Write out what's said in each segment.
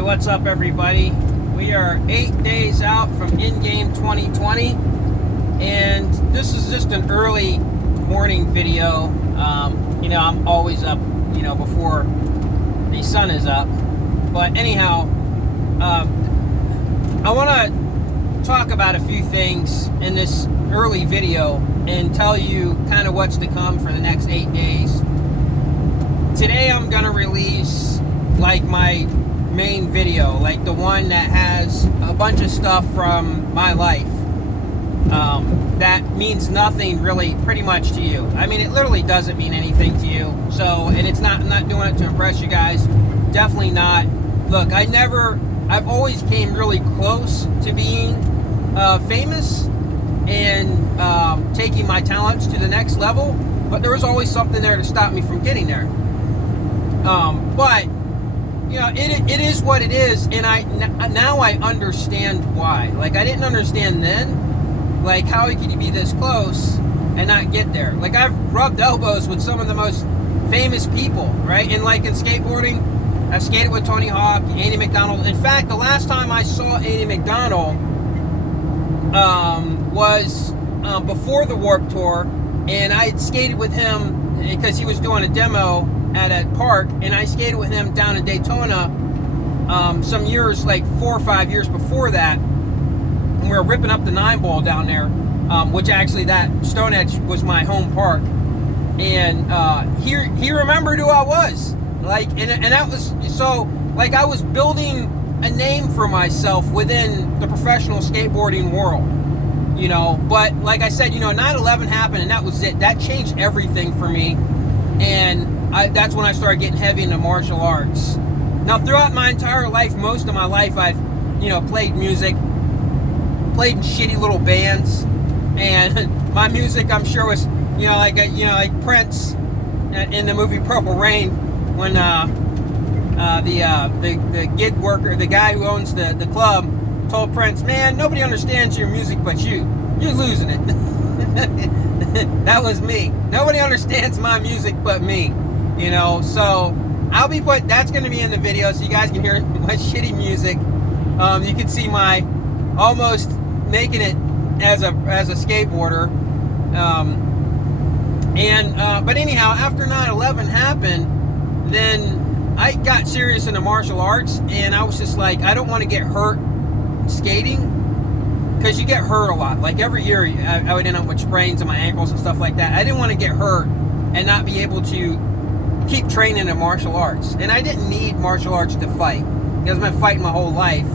Hey, what's up, everybody? We are 8 days out from in-game 2020, and this is just an early morning video. I'm always up, before the sun is up. But anyhow, I want to talk about a few things in this early video and tell you kind of what's to come for the next 8 days. Today I'm going to release like my main video, like the one that has a bunch of stuff from my life that means nothing really pretty much to you. I mean, it literally doesn't mean anything to you. So, and it's not, I'm not doing it to impress you guys. Definitely not. Look, I've always came really close to being famous and taking my talents to the next level, but there was always something there to stop me from getting there. But it is what it is, and now I understand why. Like, I didn't understand then, like, how could you be this close and not get there? Like, I've rubbed elbows with some of the most famous people, right? And like in skateboarding, I've skated with Tony Hawk, Andy McDonald. In fact, the last time I saw Andy McDonald was before the Warped Tour, and I had skated with him because he was doing a demo at a park, and I skated with him down in Daytona some years, like 4 or 5 years before that, and we were ripping up the 9-ball down there, which actually that Stone Edge was my home park, and he remembered who I was, like, and that was, so, like, I was building a name for myself within the professional skateboarding world, but like I said, 9/11 happened, and that was it. That changed everything for me, and that's when I started getting heavy into martial arts. Now, throughout my entire life, most of my life, I've, played music, played in shitty little bands, and my music, I'm sure, was, like Prince in the movie Purple Rain, when the gig worker, the guy who owns the club, told Prince, "Man, nobody understands your music but you. You're losing it." That was me. Nobody understands my music but me. So I'll be that's going to be in the video, so you guys can hear my shitty music. You can see my almost making it as a skateboarder. But anyhow, after 9/11 happened, then I got serious into martial arts, and I was just like, I don't want to get hurt skating, because you get hurt a lot. Like, every year I would end up with sprains in my ankles and stuff like that. I didn't want to get hurt and not be able to keep training in martial arts. And I didn't need martial arts to fight, because I've been fighting my whole life.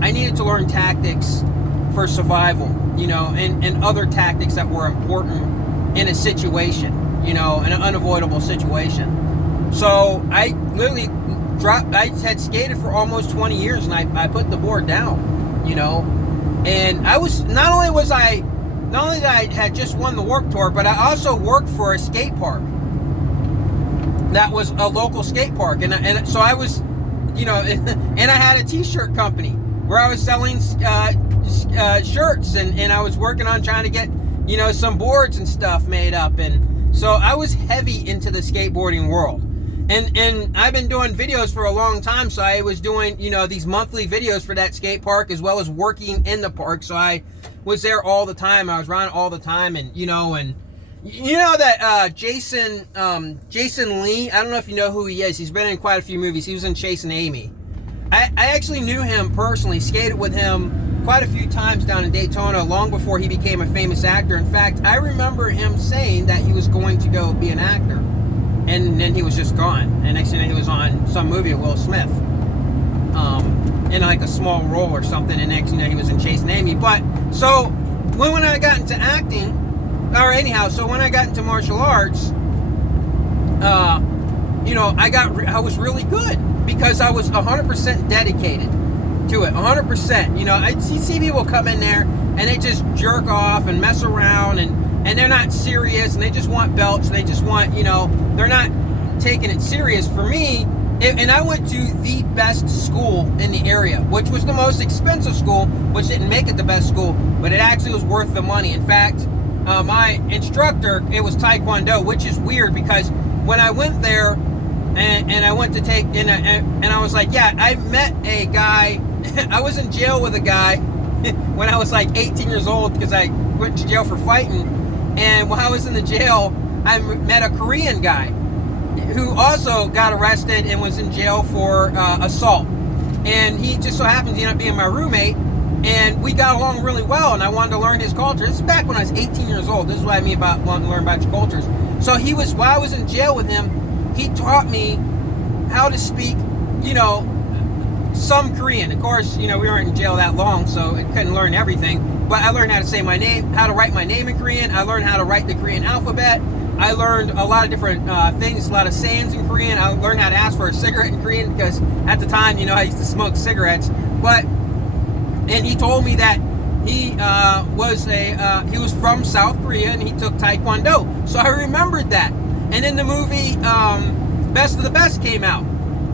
I needed to learn tactics for survival, and other tactics that were important in a situation, in an unavoidable situation. So I literally I had skated for almost 20 years, and I put the board down, and I was, not only that I had just won the Warped Tour, but I also worked for a skate park that was a local skate park, and so I was, and I had a t-shirt company where I was selling shirts, and I was working on trying to get, some boards and stuff made up, and so I was heavy into the skateboarding world. And I've been doing videos for a long time, so I was doing, these monthly videos for that skate park, as well as working in the park, so I was there all the time. I was around all the time, and, that Jason Lee, I don't know if you know who he is. He's been in quite a few movies. He was in Chasing Amy. I actually knew him personally, skated with him quite a few times down in Daytona, long before he became a famous actor. In fact, I remember him saying that he was going to go be an actor. And then he was just gone. And next thing he was on some movie with Will Smith, in like a small role or something. And next thing he was in Chasing Amy. But so when I got into acting, or anyhow, so when I got into martial arts, I was really good, because I was 100% dedicated to it, 100%. I see people come in there and they just jerk off and mess around, and they're not serious, and they just want belts, and they just want, they're not taking it serious. For me, and I went to the best school in the area, which was the most expensive school, which didn't make it the best school, but it actually was worth the money. In fact, my instructor, it was Taekwondo, which is weird, because when I went there, and I went to take, and I was like, yeah, I met a guy. I was in jail with a guy when I was like 18 years old because I went to jail for fighting. And while I was in the jail, I met a Korean guy who also got arrested and was in jail for assault. And he just so happens to end up being my roommate. And we got along really well, and I wanted to learn his culture. This is back when I was 18 years old. This is what I mean about wanting to learn about your cultures. So while I was in jail with him, he taught me how to speak, some Korean. Of course, we weren't in jail that long, so I couldn't learn everything. But I learned how to say my name, how to write my name in Korean. I learned how to write the Korean alphabet. I learned a lot of different things, a lot of sayings in Korean. I learned how to ask for a cigarette in Korean because at the time, I used to smoke cigarettes. And he told me that he was from South Korea and he took Taekwondo. So I remembered that. And then the movie Best of the Best came out.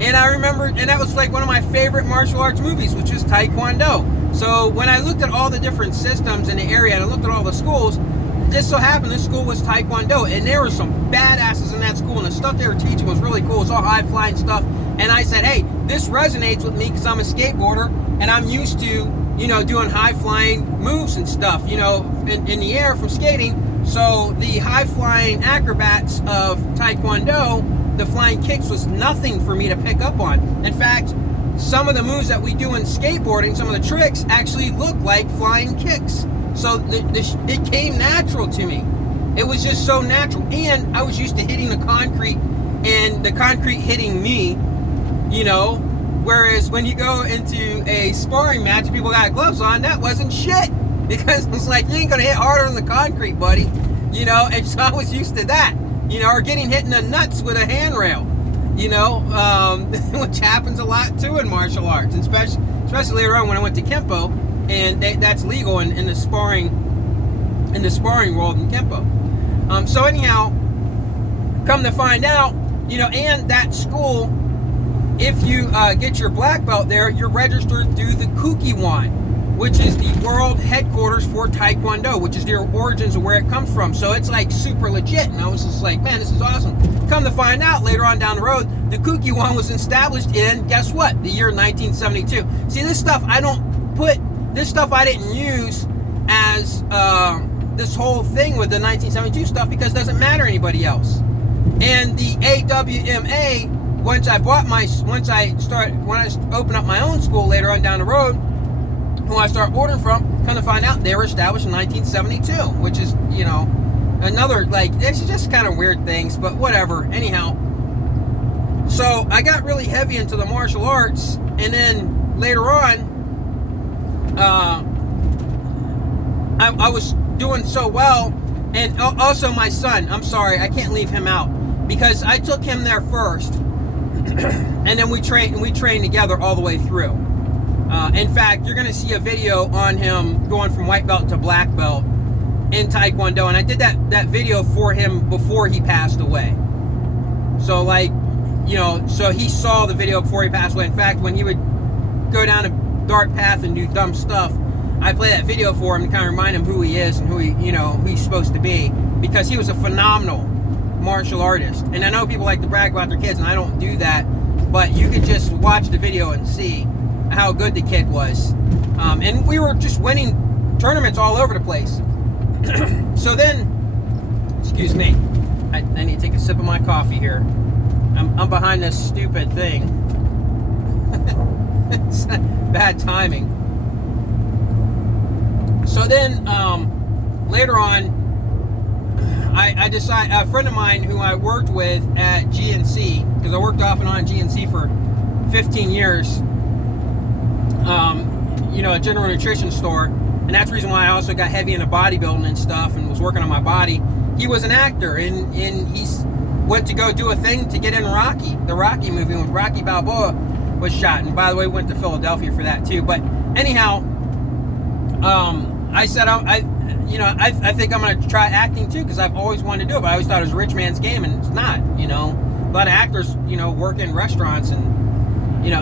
And I remembered, and that was like one of my favorite martial arts movies, which was Taekwondo. So when I looked at all the different systems in the area and I looked at all the schools, it just so happened this school was Taekwondo. And there were some badasses in that school, and the stuff they were teaching was really cool. It's all high-flying stuff. And I said, hey, this resonates with me because I'm a skateboarder and I'm used to, doing high-flying moves and stuff, in the air from skating. So the high-flying acrobats of Taekwondo, the flying kicks, was nothing for me to pick up on. In fact, some of the moves that we do in skateboarding, some of the tricks, actually look like flying kicks. So it came natural to me. It was just so natural. And I was used to hitting the concrete and the concrete hitting me, Whereas when you go into a sparring match, people got gloves on, that wasn't shit. Because it's like, you ain't gonna hit harder on the concrete, buddy. And so I was used to that. Or getting hit in the nuts with a handrail. Which happens a lot too in martial arts. And especially later on when I went to Kempo. And that's legal in the sparring world in Kempo. So anyhow, come to find out, and that school, if you get your black belt there, you're registered through the Kukiwon, which is the world headquarters for Taekwondo, which is the origins of where it comes from. So it's like super legit. And I was just like, man, this is awesome. Come to find out later on down the road, the Kukiwon was established in, guess what? The year 1972. See, this stuff I didn't use as this whole thing with the 1972 stuff because it doesn't matter to anybody else. And the AWMA, when I open up my own school later on down the road, who I start ordering from, come to find out they were established in 1972, which is, another, it's just kind of weird things, but whatever. Anyhow, so I got really heavy into the martial arts, and then later on, I was doing so well, and also my son, I'm sorry, I can't leave him out, because I took him there first, and then we trained together all the way through. In fact, you're going to see a video on him going from white belt to black belt in Taekwondo, and I did that video for him before he passed away. So so he saw the video before he passed away. In fact, when he would go down a dark path and do dumb stuff, I play that video for him to kind of remind him who he is and who he's supposed to be, because he was a phenomenal martial artist. And I know people like to brag about their kids, and I don't do that, but you could just watch the video and see how good the kid was. And we were just winning tournaments all over the place. So then, excuse me, I need to take a sip of my coffee here. I'm behind this stupid thing. It's bad timing. So then, later on, I decided, a friend of mine who I worked with at GNC, because I worked off and on at GNC for 15 years, a general nutrition store, and that's the reason why I also got heavy into bodybuilding and stuff and was working on my body. He was an actor, and he went to go do a thing to get in Rocky, the Rocky movie when Rocky Balboa was shot. And by the way, went to Philadelphia for that too. But anyhow, I said, I think I'm going to try acting too, because I've always wanted to do it, but I always thought it was a rich man's game, and it's not, A lot of actors, work in restaurants and,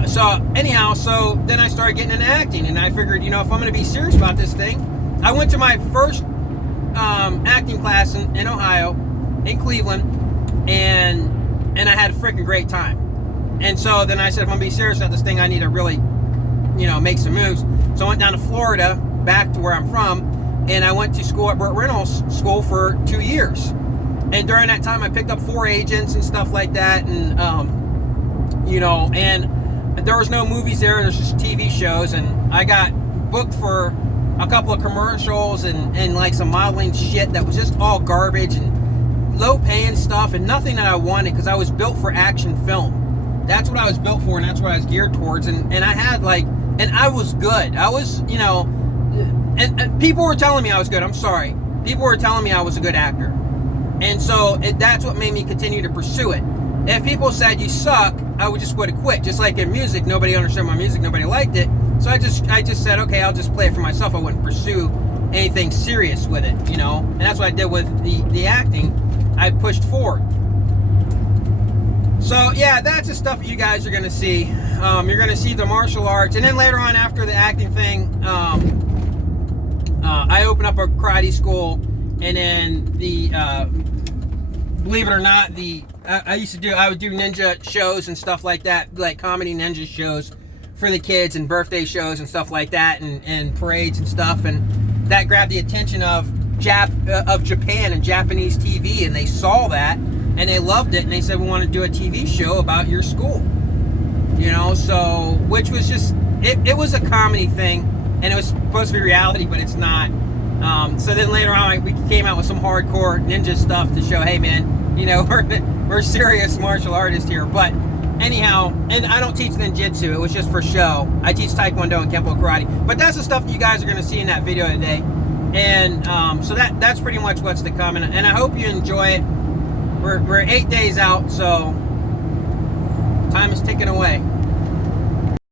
so anyhow, so then I started getting into acting, and I figured, if I'm going to be serious about this thing, I went to my first acting class in Ohio, in Cleveland, and and I had a freaking great time. And so then I said, if I'm gonna be serious about this thing, I need to really, make some moves. So I went down to Florida, back to where I'm from, and I went to school at Burt Reynolds School for 2 years. And during that time, I picked up 4 agents and stuff like that, and and there was no movies there. There's just TV shows, and I got booked for a couple of commercials and like some modeling shit that was just all garbage and low paying stuff and nothing that I wanted, because I was built for action film. That's what I was built for, and that's what I was geared towards. And I had and I was good. I was, and people were telling me I was good. I'm sorry. People were telling me I was a good actor. And so that's what made me continue to pursue it. If people said you suck, I would have quit. Just like in music, nobody understood my music, nobody liked it. So I just said, okay, I'll just play it for myself. I wouldn't pursue anything serious with it, And that's what I did with the acting. I pushed forward. So yeah, that's the stuff you guys are going to see. You're going to see the martial arts. And then later on, after the acting thing, I opened up a karate school. And then believe it or not, I would do ninja shows and stuff like that, like comedy ninja shows for the kids and birthday shows and stuff like that, and parades and stuff. And that grabbed the attention of Japan and Japanese TV, and they saw that and they loved it, and they said, we want to do a TV show about your school. So, which was just, it was a comedy thing, and it was supposed to be reality, but it's not. So then later on, we came out with some hardcore ninja stuff to show, hey man, we're serious martial artists here. But anyhow, and I don't teach ninjutsu, it was just for show. I teach taekwondo and kempo karate. But that's the stuff that you guys are going to see in that video today. And so that's pretty much what's to come. And I hope you enjoy it. We're 8 days out, so time is ticking away.